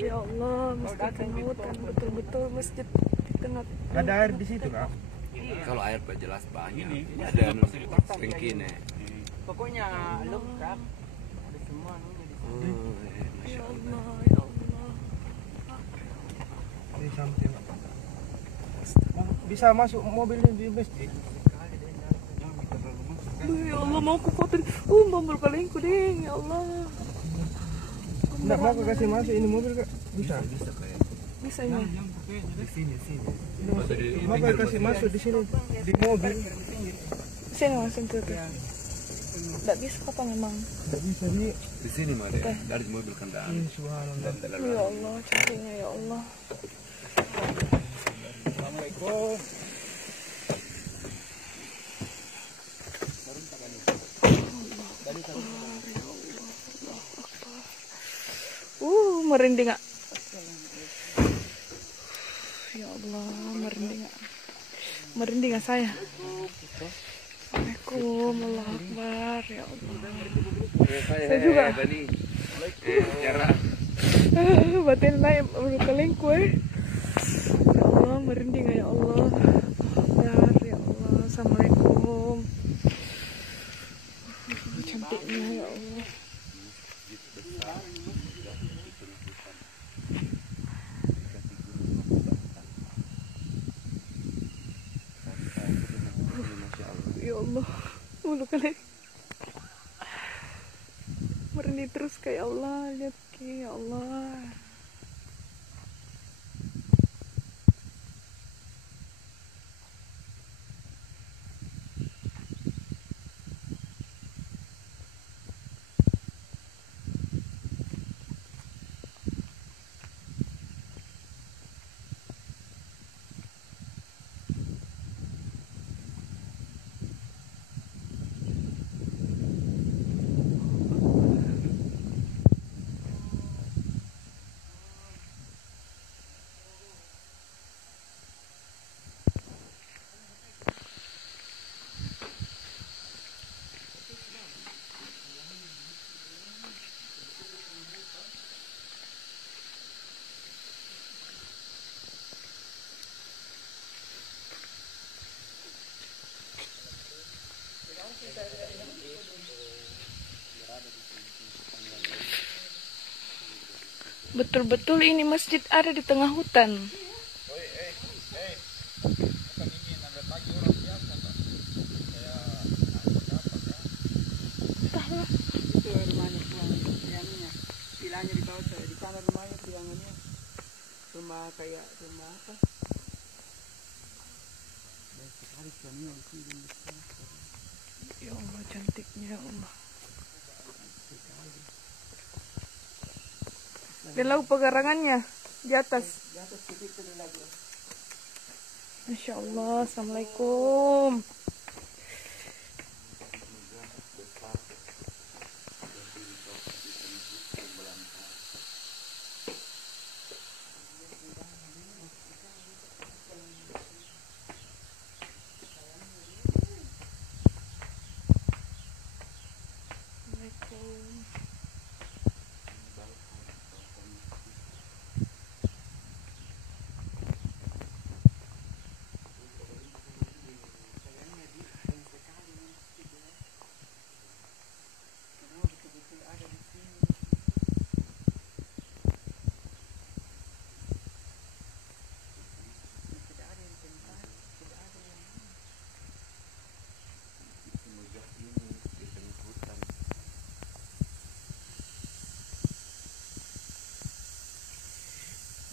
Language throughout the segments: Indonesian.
Ya Allah, masjid tengah hutan, betul-betul masjid di tengah. Ada air di situ kak? Kalau air jelas banyak. Ada ringkine. Pokoknya lengkap. Ada semua di sini. Ya Allah, ya Allah. Di samping. Bisa masuk mobil di masjid? Ya Allah, mau aku foto. Mobil kalengku ding, ya Allah. Enggak mau kak kasih masuk ini mobil kak? Bisa? Bisa kayak. Bisa ini. Di sini. Mau kak kasih masuk di sini di mobil? Sini langsung tuh. Enggak bisa apa memang. Enggak bisa nih. Di sini mah deh. Dari mobil kendaraan. Subhanallah. Ya Allah, cantiknya ya Allah. Assalamualaikum. Merinding gak? Ya Allah, merinding gak? Merinding gak saya? Assalamualaikum, Allah Akbar, ya Allah. Saya juga. Batin naik berkelingku ya Allah, merinding ya Allah. Akbar, ya Allah. Assalamualaikum. Cantiknya ya Allah. Ya Allah, mulu kali merinding terus kayak Allah, lihat ke ya Allah. Betul-betul ini masjid ada di tengah hutan. Entahlah. Itu rumahnya tiangnya. Pilanya di bawah saya, di kanan rumahnya tiangannya. Rumah kayak rumah apa? Dan sekali tiangnya di sini. Ya Allah, cantiknya ya Allah. Dan lalu pegarangannya di atas. Di atas itu lagi. Masya Allah, Assalamualaikum.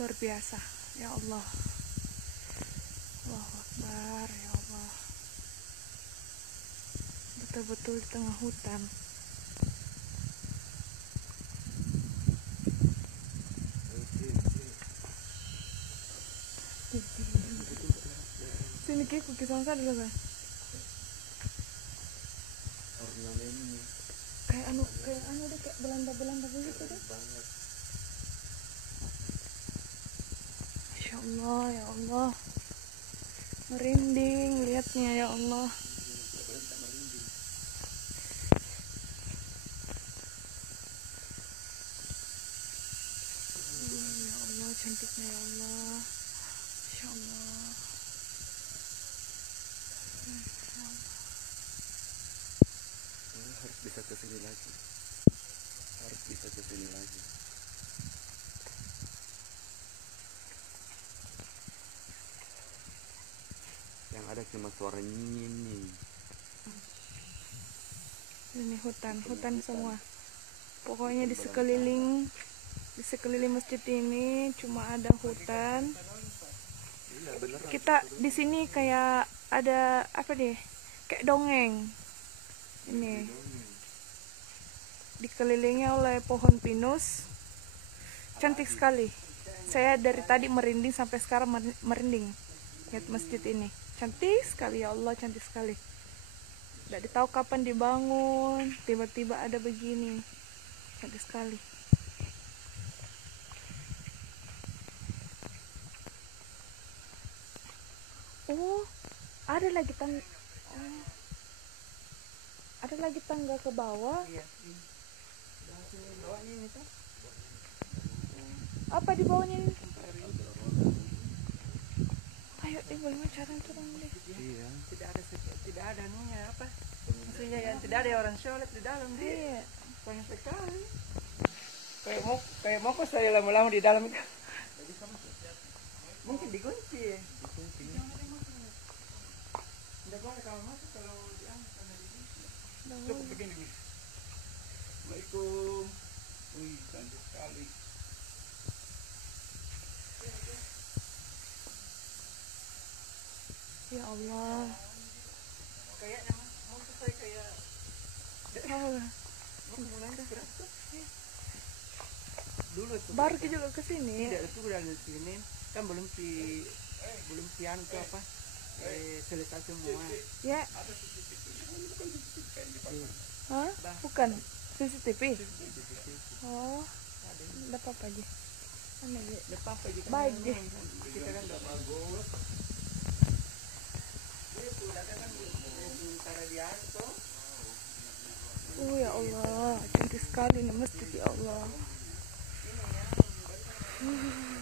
Luar biasa, ya Allah. Allahu Akbar, ya Allah. Betul-betul di tengah hutan. Sini kayak kuki sangka dulu kan? Kayak anu deh, kayak Belanda begitu deh. Masya Allah, ya Allah. Merinding lihatnya ya Allah. cantiknya ya Allah. Masya Allah. Harus bisa ke sini lagi. Harus bisa ke sini lagi. Yang ada cuma suara nyinyi. Ini hutan semua. Pokoknya di sekeliling masjid ini cuma ada hutan. Kita di sini kayak ada apa deh? Kayak dongeng. Ini dikelilingi oleh pohon pinus. Cantik sekali. Saya dari tadi merinding sampai sekarang merinding. Lihat masjid ini. Cantik sekali ya Allah, cantik sekali. Tidak tahu kapan dibangun, tiba-tiba ada begini. Cantik sekali. Oh, ada lagi tangga ke bawah. Iya. Bawahnya ini tuh. Apa di bawahnya ini? Ayo, bagaimana cara turun deh? Iya. Tidak ada nunya apa? Maksudnya yang tidak ada orang sholat di dalam dia. Iya. Banyak sekali. Kayak mau kok saya lama-lama di dalam itu. Mungkin dikunci. Tidak boleh kalau masuk kalau diangkat karena dikunci. Cukup begini. Assalamualaikum. Wih, cantik sekali. Ya Allah. Kayaknya mau selesai kayak Oh, mulai berapa? Dulu itu baru kita juga ke sini. tidak itu udah di sini kan belum sian ke apa selesai semua. Ya. Hah? Bukan CCTV. Oh, ada apa aja? Mana aja? Lepas aja kan Baik deh. kita kan udah bagus. Dia sudah kan sementara di Anto. Ya Allah, cantik sekali nih masjid ya Allah.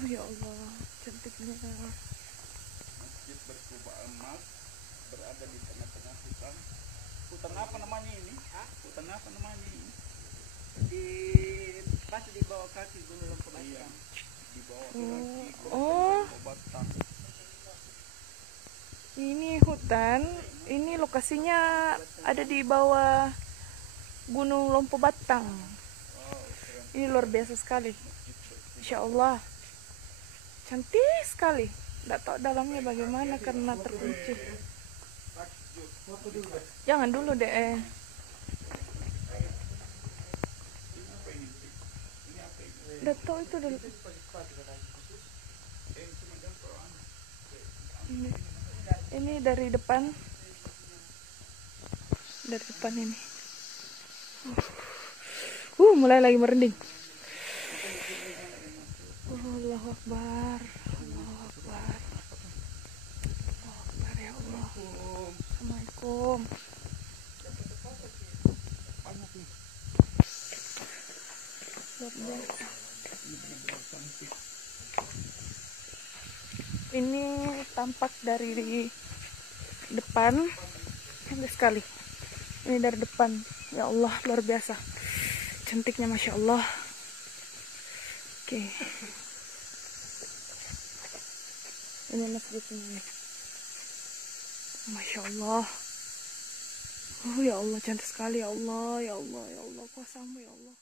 Ya Allah, cantiknya. Masjid berkubah emas berada di tengah-tengah hutan. Hutan apa namanya ini? Hutan apa namanya ini? Masih di bawah kaki Gunung Lempeng. Iya. Di bawah Oh, Batang. ini hutan. Ini lokasinya ada di bawah Gunung Lompo Batang. Ini luar biasa sekali. Insya Allah, cantik sekali. Tidak tahu dalamnya bagaimana karena terkunci. Jangan dulu deh. Tidak tahu itu dulu. Ini dari depan. Dari depan ini. Mulai lagi merinding. Allahu Akbar. Allahu Akbar. Allahu Akbar ya Allah. Assalamualaikum. Luar biasa. Ini tampak dari depan. Cantik sekali. Ini dari depan. Ya Allah, luar biasa. Cantiknya Masya Allah. Oke. Ini masjid ini. Masya Allah. Ya Allah, cantik sekali ya Allah. Ya Allah, ya Allah, kuasamu ya Allah.